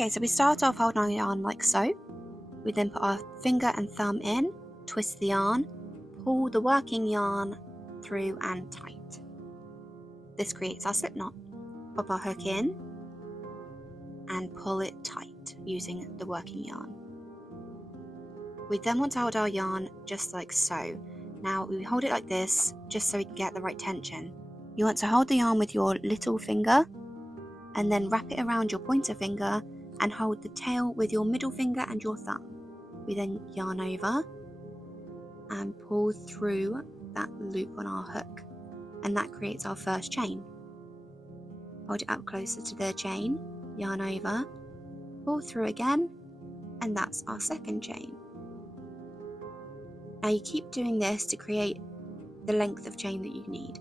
Okay, so we start off holding our yarn like so. We then put our finger and thumb in, twist the yarn, pull the working yarn through and tight. This creates our slip knot. Pop our hook in and pull it tight using the working yarn. We then want to hold our yarn just like so. Now we hold it like this just so we can get the right tension. You want to hold the yarn with your little finger and then wrap it around your pointer finger and hold the tail with your middle finger and your thumb. We then yarn over and pull through that loop on our hook, and that creates our first chain. Hold it up closer to the chain, yarn over, pull through again, and that's our second chain. Now you keep doing this to create the length of chain that you need.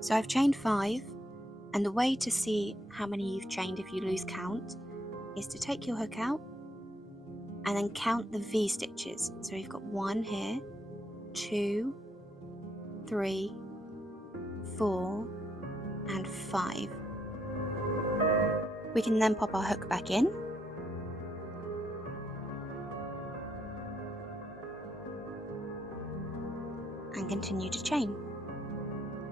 So I've chained 5, and the way to see how many you've chained if you lose count is to take your hook out and then count the V stitches. So we've got 1 here, 2, 3, 4, and 5. We can then pop our hook back in and continue to chain.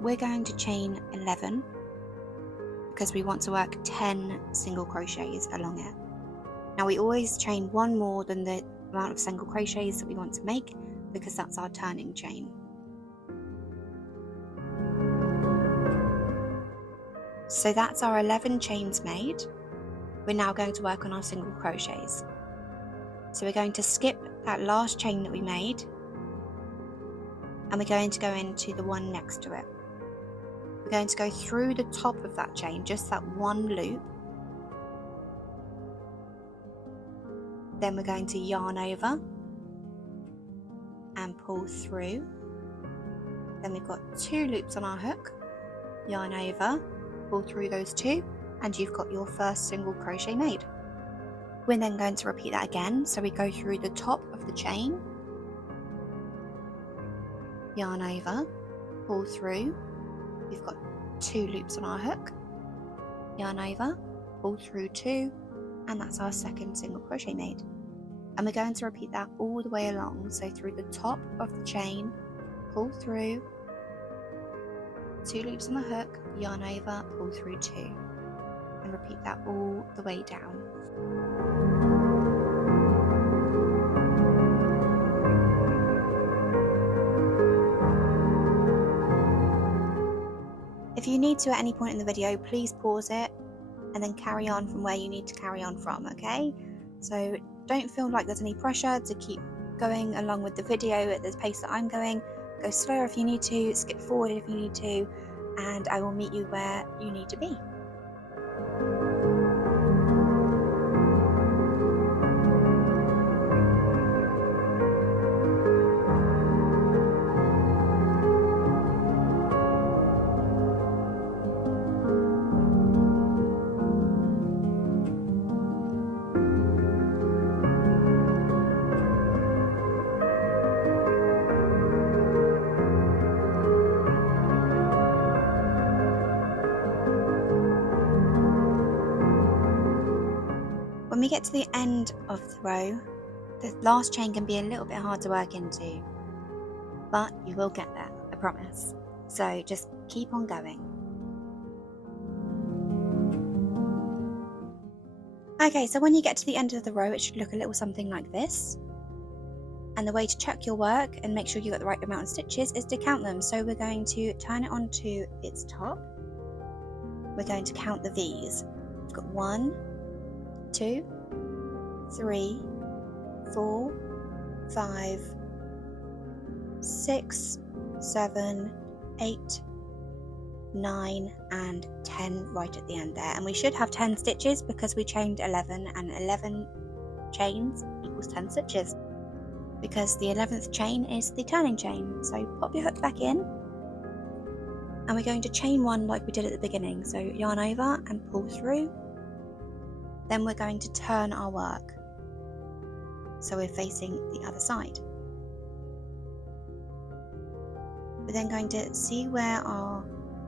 We're going to chain 11 because we want to work 10 single crochets along it. Now we always chain 1 more than the amount of single crochets that we want to make because that's our turning chain. So that's our 11 chains made. We're now going to work on our single crochets. So we're going to skip that last chain that we made and we're going to go into the one next to it. We're going to go through the top of that chain, just that one loop. Then we're going to yarn over and pull through. Then we've got 2 loops on our hook, yarn over, pull through those 2, and you've got your first single crochet made. We're then going to repeat that again, so we go through the top of the chain, yarn over, pull through. We've got 2 loops on our hook, yarn over, pull through 2, and that's our second single crochet made. And we're going to repeat that all the way along, so through the top of the chain, pull through, 2 loops on the hook, yarn over, pull through 2, and repeat that all the way down. If you need to at any point in the video, please pause it and then carry on from where you need to carry on from, okay? So don't feel like there's any pressure to keep going along with the video at the pace that I'm going. Go slower if you need to, skip forward if you need to, and I will meet you where you need to be. When we get to the end of the row, the last chain can be a little bit hard to work into, but you will get there, I promise. So just keep on going. Okay, so when you get to the end of the row, it should look a little something like this. And the way to check your work and make sure you got the right amount of stitches is to count them. So we're going to turn it onto its top. We're going to count the V's. We've got 1, 2, 3, 4, 5, 6, 7, 8, 9 and 10 right at the end there. And we should have 10 stitches because we chained 11, and 11 chains equals 10 stitches because the 11th chain is the turning chain. So pop your hook back in and we're going to chain 1 like we did at the beginning. So yarn over and pull through, Then we're going to turn our work so we're facing the other side. We're then going to see where our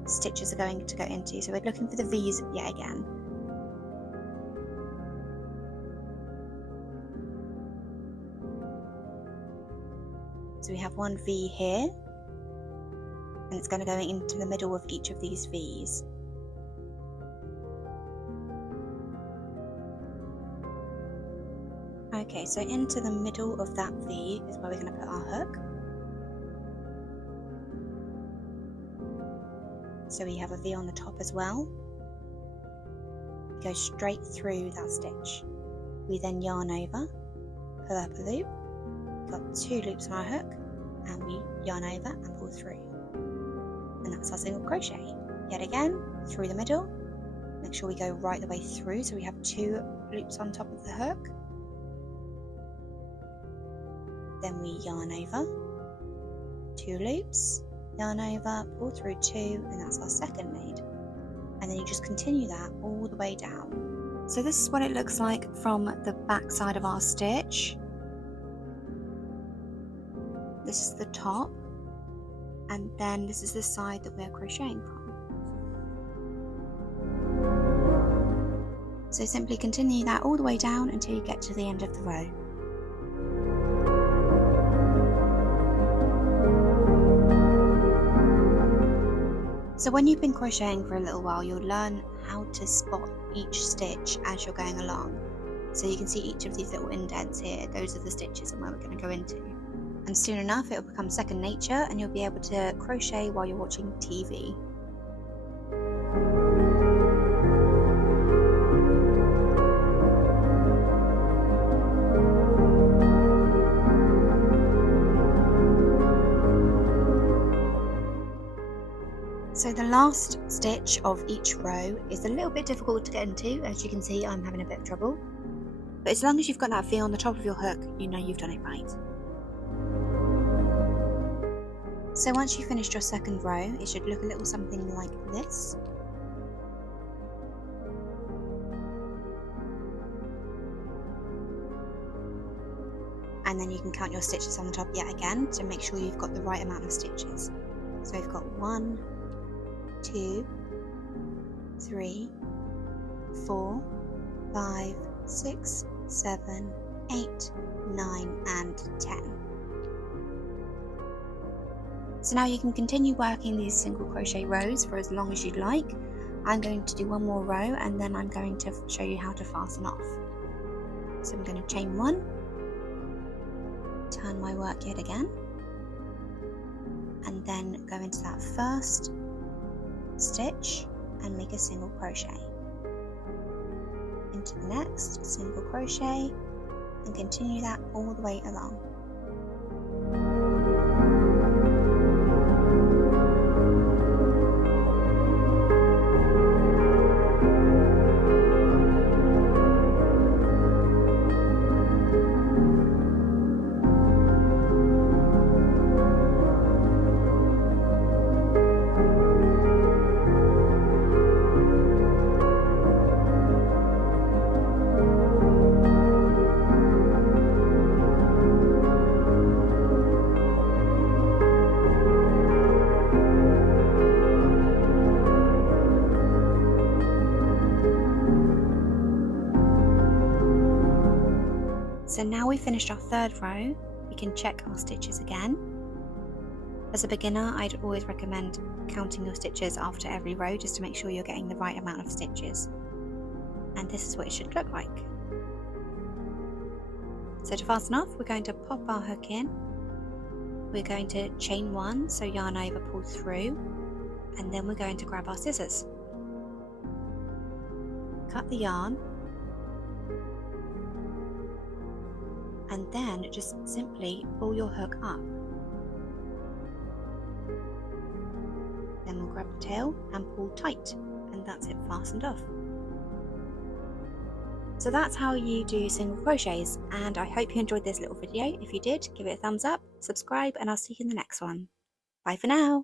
stitches are going to go into, so we're looking for the V's yet again. So we have one V here, and it's going to go into the middle of each of these V's. Okay, so into the middle of that V is where we're going to put our hook. So we have a V on the top as well. We go straight through that stitch. We then yarn over, pull up a loop, got 2 loops on our hook, and we yarn over and pull through. And that's our single crochet. Yet again, through the middle, make sure we go right the way through so we have 2 loops on top of the hook. Then we yarn over, 2 loops, yarn over, pull through 2, and that's our second lead. And then you just continue that all the way down. So this is what it looks like from the back side of our stitch. This is the top, and then this is the side that we're crocheting from. So simply continue that all the way down until you get to the end of the row. So when you've been crocheting for a little while, you'll learn how to spot each stitch as you're going along. So you can see each of these little indents here, those are the stitches and where we're going to go into. And soon enough it will become second nature and you'll be able to crochet while you're watching TV. So the last stitch of each row is a little bit difficult to get into. As you can see, I'm having a bit of trouble. But as long as you've got that V on the top of your hook, you know you've done it right. So once you've finished your second row, it should look a little something like this. And then you can count your stitches on the top yet again to make sure you've got the right amount of stitches. So we've got 1, 2, 3, 4, 5, 6, 7, 8, 9 and 10. So now you can continue working these single crochet rows for as long as you'd like. I'm going to do one more row and then I'm going to show you how to fasten off. So I'm going to chain 1, turn my work yet again, and then go into that first stitch and make a single crochet. Into the next single crochet and continue that all the way along. So now we've finished our third row, we can check our stitches again. As a beginner, I'd always recommend counting your stitches after every row just to make sure you're getting the right amount of stitches. And this is what it should look like. So to fasten off, we're going to pop our hook in. We're going to chain 1, so yarn over, pull through, and then we're going to grab our scissors. Cut the yarn, and then just simply pull your hook up. Then we'll grab the tail and pull tight, and that's it fastened off. So that's how you do single crochets, and I hope you enjoyed this little video. If you did, give it a thumbs up, subscribe, and I'll see you in the next one. Bye for now.